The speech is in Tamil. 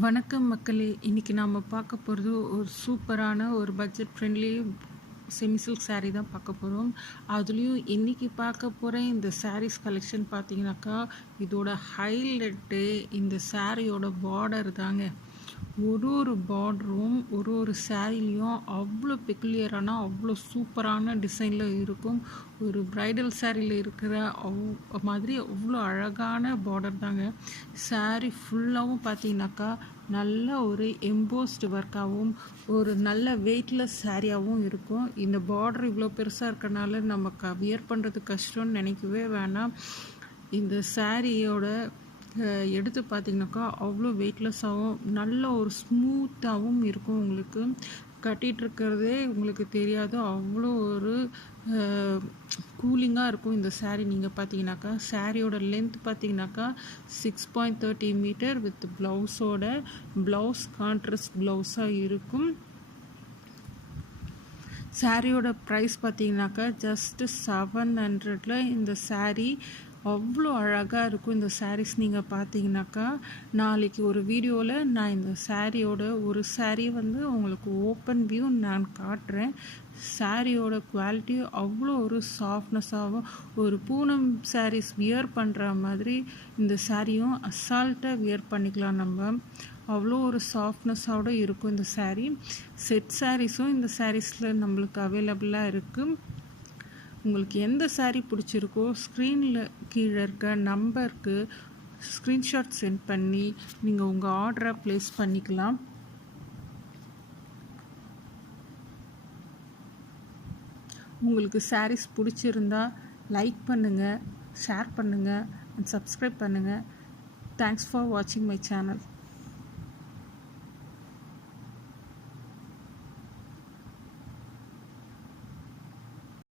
வணக்கம் மக்களே! இன்றைக்கி நாம் பார்க்க போகிறது ஒரு சூப்பரான ஒரு budget friendly semi silk sari தான் பார்க்க போகிறோம். அதுலேயும் இன்றைக்கி பார்க்க போகிற இந்த சாரீஸ் கலெக்ஷன் பார்த்தீங்கன்னாக்கா, இதோட ஹைலைட்டே இந்த சாரியோட பார்டர் தாங்க. ஒரு பார்டரும் ஒரு சாரீலையும் அவ்வளோ பெக்குலியரான அவ்வளோ சூப்பரான டிசைனில் இருக்கும். ஒரு ப்ரைடல் சாரியில் இருக்கிற மாதிரி அவ்வளோ அழகான பார்டர் தாங்க. சாரீ ஃபுல்லாகவும் பார்த்தீங்கன்னாக்கா நல்ல ஒரு எம்போஸ்டு ஒர்க்காகவும் ஒரு நல்ல வெயிட்லெஸ் சாரியாகவும் இருக்கும். இந்த பார்டர் இவ்வளோ பெருசாக இருக்கறனால நம்ம வியர் பண்ணுறது கஷ்டம்னு நினைக்கவே வேணாம். இந்த சாரியோட எடுத்து பார்த்திங்கனாக்கா அவ்வளோ வெயிட்லெஸ்ஸாகவும் நல்ல ஒரு ஸ்மூத்தாகவும் இருக்கும். உங்களுக்கு கட்டிகிட்ருக்கிறதே உங்களுக்கு தெரியாது, அவ்வளோ ஒரு கூலிங்காக இருக்கும் இந்த சாரீ. நீங்கள் பார்த்தீங்கன்னாக்கா சாரியோட லென்த் பார்த்தீங்கன்னாக்கா 6.30 மீட்டர் வித் ப்ளவுஸ் கான்ட்ராஸ்ட் ப்ளவுஸாக இருக்கும். சாரியோட ப்ரைஸ் பார்த்தீங்கன்னாக்கா ஜஸ்ட்டு 700 இந்த சாரீ அவ்வளோ அழகாக இருக்கும். இந்த சாரீஸ் நீங்கள் பார்த்தீங்கன்னாக்கா நாளைக்கு ஒரு வீடியோவில் நான் இந்த சாரியோட ஒரு சாரீ உங்களுக்கு ஓப்பன் வியூ நான் காட்டுறேன். சாரியோட குவாலிட்டி அவ்வளோ ஒரு சாஃப்ட்னஸாகவும் ஒரு பூனம் சாரீஸ் வியர் பண்ணுற மாதிரி இந்த சாரியும் அசால்ட்டாக வியர் பண்ணிக்கலாம். நம்ம அவ்வளோ ஒரு சாஃப்ட்னஸோடு இருக்கும் இந்த சாரீ. செட் சாரீஸும் இந்த சாரீஸில் நம்மளுக்கு அவைலபிளாக இருக்குது. உங்களுக்கு எந்த சாரீ பிடிச்சிருக்கோ ஸ்க்ரீனில் கீழே இருக்க நம்பருக்கு ஸ்க்ரீன்ஷாட் சென்ட் பண்ணி நீங்கள் உங்கள் ஆர்டரை ப்ளேஸ் பண்ணிக்கலாம். உங்களுக்கு சாரீஸ் பிடிச்சிருந்தா லைக் பண்ணுங்கள், ஷேர் பண்ணுங்கள் அண்ட் சப்ஸ்கிரைப் பண்ணுங்கள். தேங்க்ஸ் ஃபார் வாட்சிங் மை சேனல்.